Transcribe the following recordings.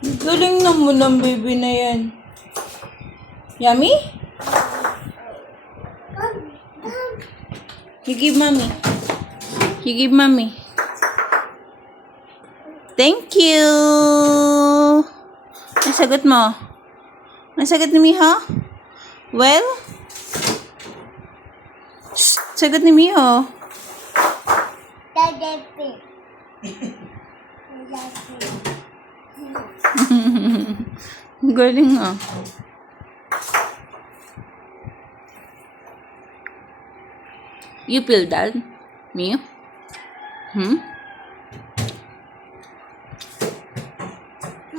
Galing naman ng baby na yan. Yummy? You give mommy. You give mommy. Thank you. Ang sagot mo? Ang sagot ni Miho? Well? Shh, sagot ni Miho. Galing ah. You feel that? Miho?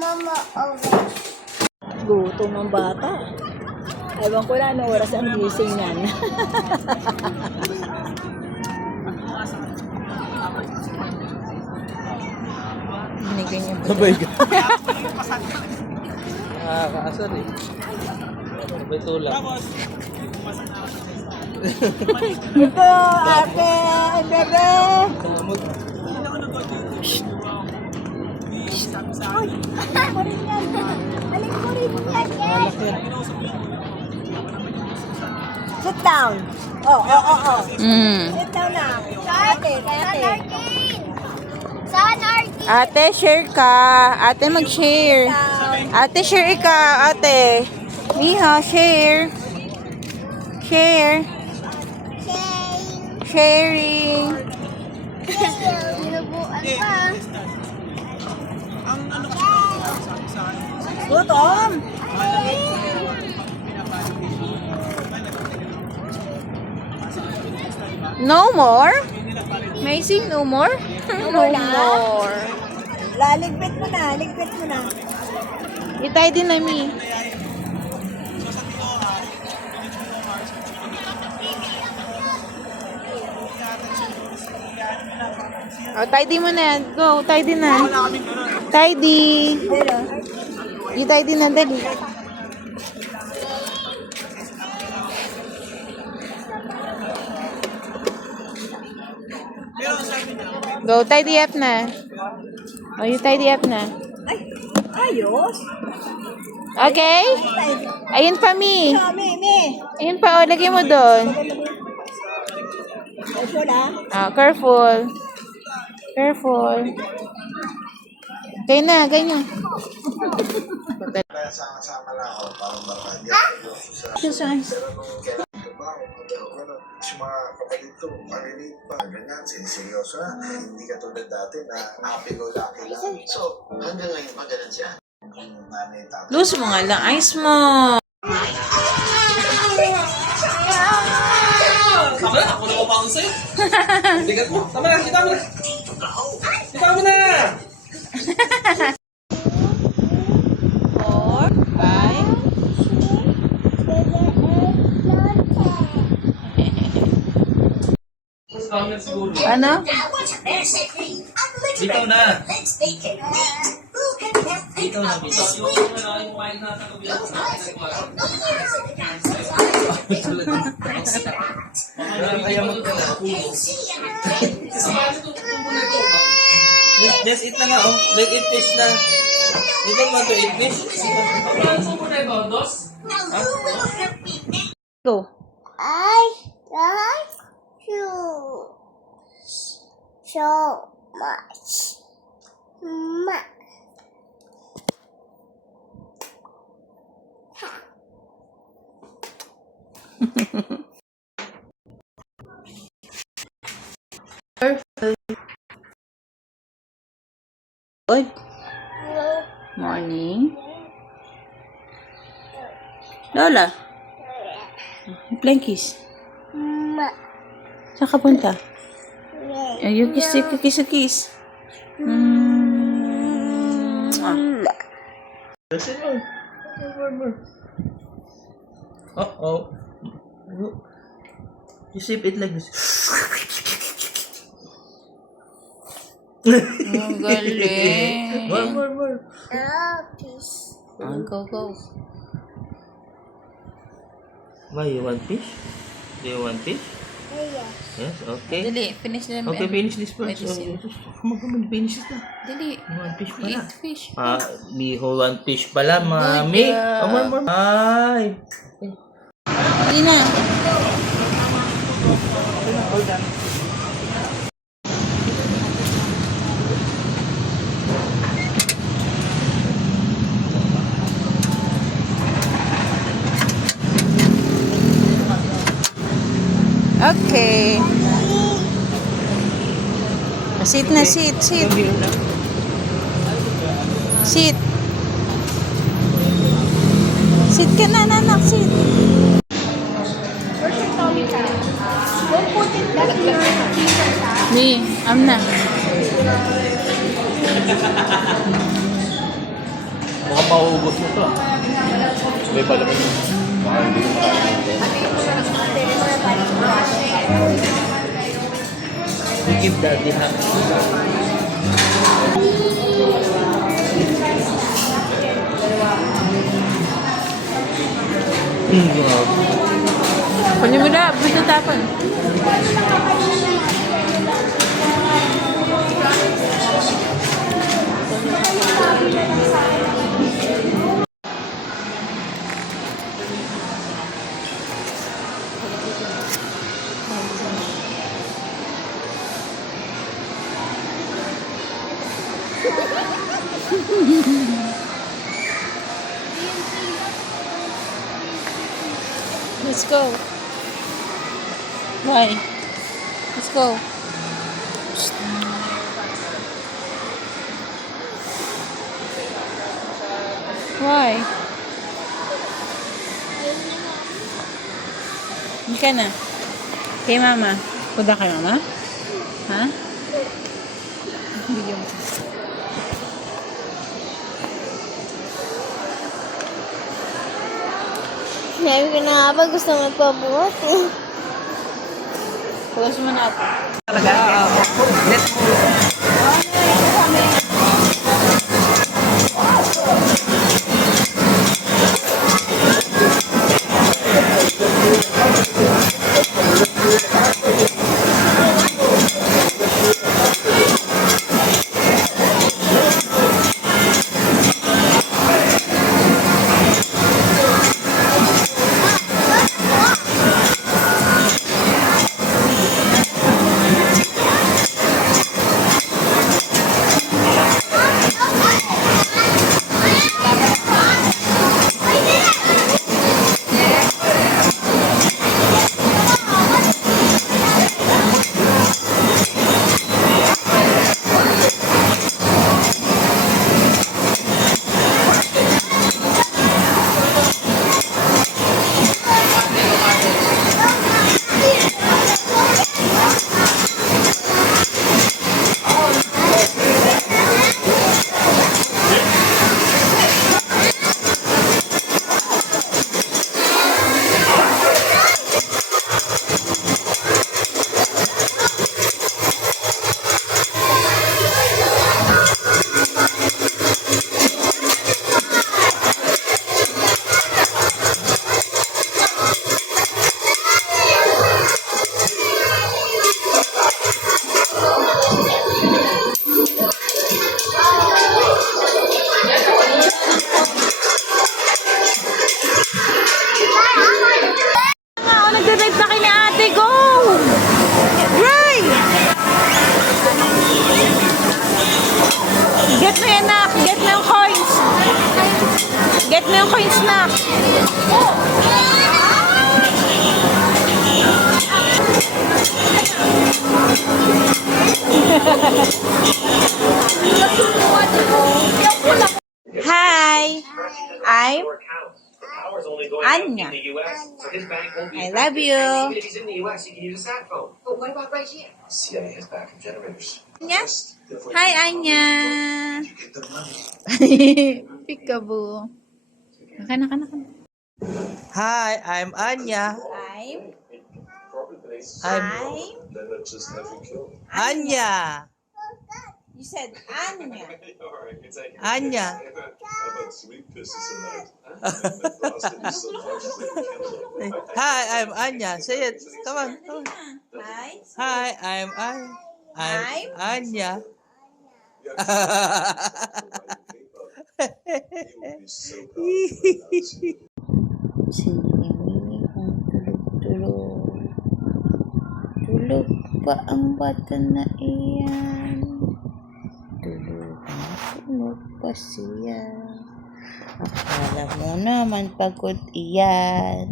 Mama, over. Gutom ang bata. Ewan ko na ano oras ang gising yan. Binigyan niya pa. Sabay ka. Nakakaasar eh. Sabay tulak. Ito, ate, bebe. Kamot. Balik ko rin yan, eh. Malak yan. Sit down. Oh. Mm. Sit down na. Ate. Saan, Artie? Ate, share ka. Ate, mag-share. Ate, share ka. Ate. Miho, share. Share. Sharing. Binubuan pa. Gutom. No more? May sing no more? No more. Ligpit mo na. Itay din namin. Oh, tidy mo na. Go, tidy na. Tidy. You tidy na, dali. Go, tidy up na. Oh, you tidy up na. Ayos. Okay? Ayun pa, Mi. Me. Ayun pa, oh, lagay mo doon. Ayos na. Ah, careful. Careful. Okay na, ganyan. Sama-sama lang ako para makagyan sa Exercise. pero nung kailangan trabaho, yung mga kapatid ko, marinig pa, ganyan, seryoso na. Hindi ka tulad dati na happy-go-lucky lang. So, hanggang ngayon ba ganun siya? Yung nanay, tatay. Lose mo nga lang. Ice mo. Ako na upang sa'yo. Bigat mo. Tama na, kita mo na. Kita mo na. 4, 5. Ano? Bitaw na. Bitaw na, bitaw. Ayamot ka na. Just eat na nga, oh. Like eat fish na. Ito mo to eat fish. Go. I like you so much. Good. Morning. Lola. Plankies. Saan ka punta? Yung kiss. Listen mo. More. Oh. You sip it like this. Ang galing. More. Peace. Go. Why you want fish? Do you want fish? Yes, okay. Dali, finish na. Okay, finish this first. Medicine. Finish this na. Dali. One fish pala. Eat fish. Miho one fish pala, mami. girl. More. Ay. Dali na. Okay. Sit na, sit. Sit. Sit ka na, anak, sit. Me, I'm na. Mukhang mauubos mo to. May pala mo yun. Give daddy ha. Kunin mo na, bisa tapon. Let's go. Why? Let's go. Why? Hindi ka na. Kay mama. Punta kay mama? Ha? Video mo. Sabi ko na nga ba gusto magpabuhat eh. Pause mo natin. Nagdadrive sa akin ni ate. Go! Drive! Get mo yan, nak. Get mo yung coins. Get mo yung coins, nak. Hi! I'm Anya. I love you. If he's in the US, he can use a sat phone. But what about right here? CIA has backup generators. Anya? Hi, Anya. Peekaboo. Naka. Hi, I'm Anya. I'm Anya. You said Anya. Anya. Hi, I'm Anya. Say it. Come on. Come on. Hi. Hi, I'm Anya. Si Amy ang tulog-tulog. Tulog pa ang bata na iyan. Tulog pa siya. Akala mo naman pagod iyan.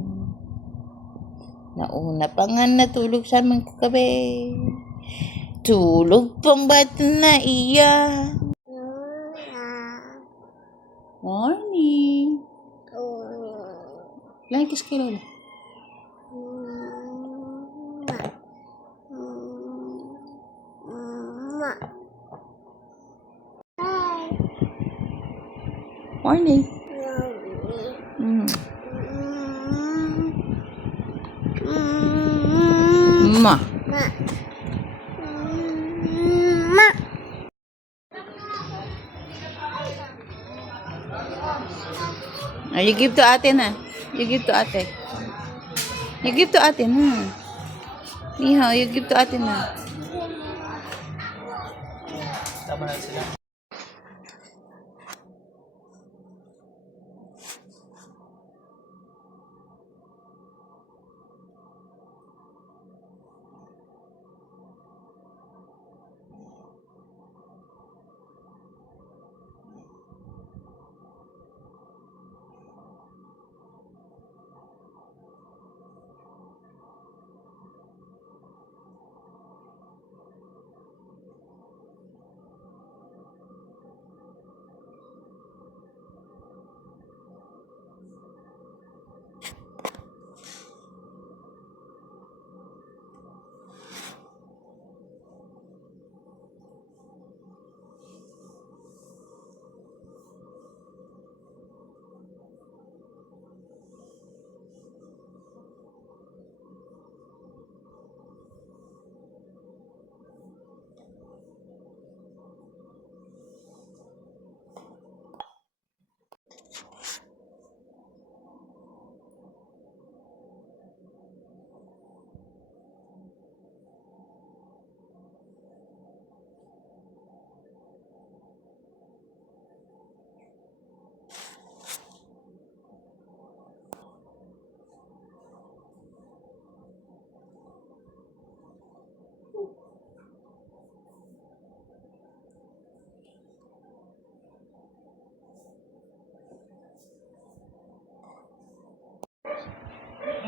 Nauna pa nga natulog sa aming kagabi. Tulog pang bata na iyan. Morning. Like kiss kay Lola. Morning. Ma. You give to ate na. You give to ate. You give to ate na. Ihaw, you give to ate na. Tama na sila.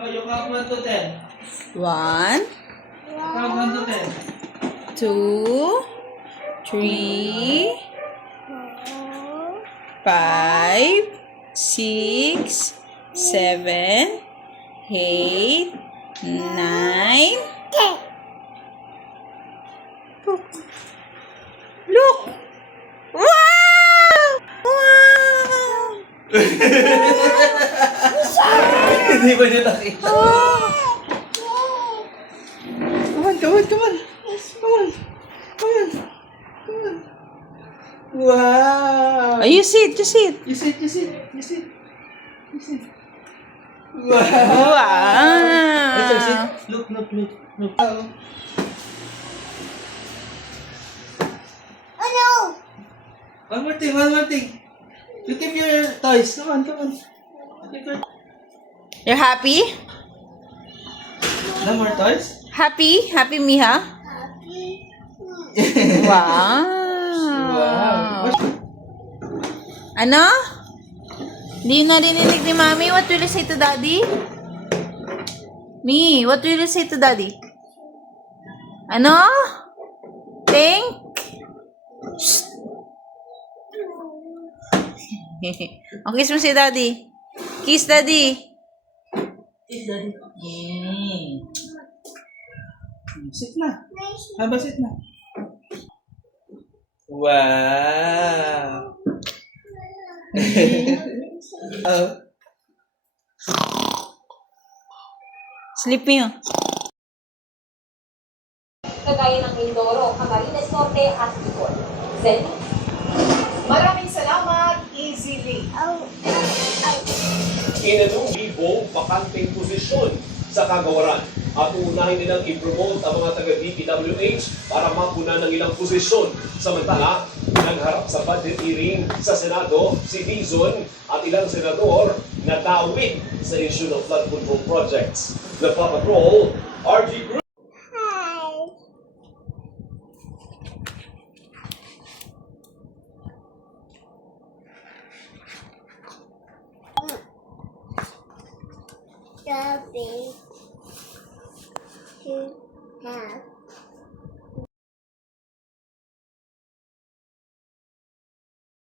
No, you count 1 to 10. 1, Count 1 to 10. 2, 3, 5, 6, 7, 8, 9. Look! Wow! Wow! Hindi ba niya nakita? Come on, come on, come on. Come on. Come on. Come on. Wow! Oh, you sit, you sit. You sit, you sit, you sit. You sit. Wow. Let's sit. Look, look, look, look. Oh no! One more thing, one more thing. You keep your toys. Come on, come on. Keep your... You're happy? No more toys? Happy? Happy, Miha? Wow. Wow. Ano? Hindi na narinig ni Mami. What will you say to Daddy? Mi, what will you say to Daddy? Ano? Think? Oh, kiss mo si Daddy. Kiss Daddy. Sit na. Haba, sit na. Wow. Oh. Sleep mo. kagaya ng Mindoro, Camarines Norte at Bicol. Zen. Maraming salamat, Easily. Inanong bakanteng posisyon sa kagawaran at uunahin nilang i-promote ang mga taga-DPWH para mapuna ng ilang posisyon. Samantala, nagharap sa budget hearing sa Senado si Dizon at ilang senador na tawid sa issue ng flood control projects. The Patrol, RG Group. Shopping to have